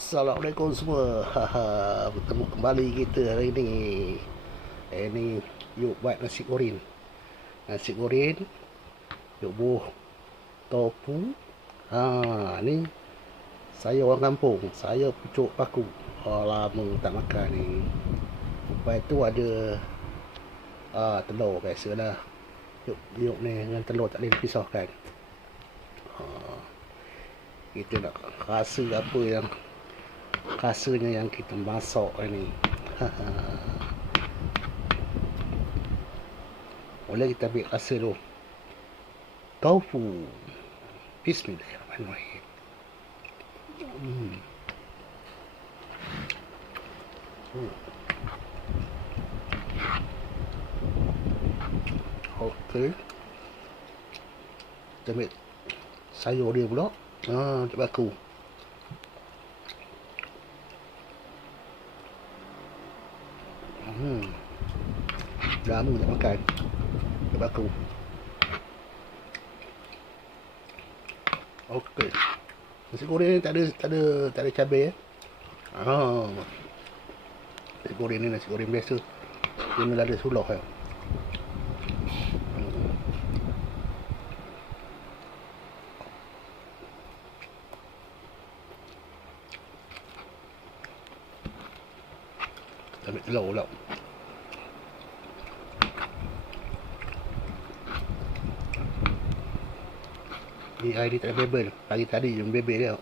Assalamualaikum semua. Bertemu kembali kita hari ni. Ni yuk buat nasi goreng. Nasi goreng yuk buh tofu. Ni saya orang kampung, saya pucuk paku. Lama tak makan ni. Lepas tu ada telur biasalah. Yuk ni dengan telur tak boleh dipisahkan. Kita nak rasa apa yang rasanya yang kita masak ni. Boleh kita ambil rasa dulu. Tofu. Bismillahirrahmanirrahim. Okey. Kita ambil sayur dia pula. Cepat aku. Lama tak makan. Cepat aku. Okey. Nasi goreng ni tak ada cabai ya. Nasi goreng ni nasi goreng biasa. Dia ni ada sulah ya. Ambil telur pula. Ni air dia tak ada bebel. Pagi tadi je bebel dia.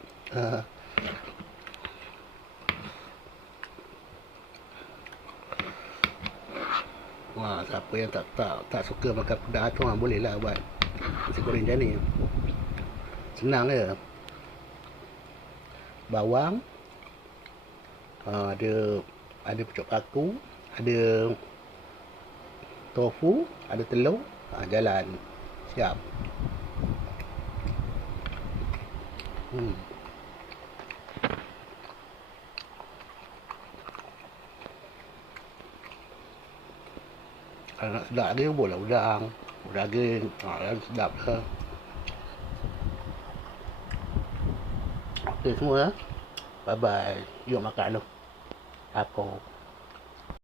Wah, siapa yang tak suka makan pedas tu boleh lah buat nasi goreng macam ni. Senang je. Bawang, ada pucuk paku, ada tofu, ada telur, jalan. Siap. Kalau nak sedap dia boleh udang daging, sedap lah. Okey semua. Bye bye. Yuk makan dulu. Apa?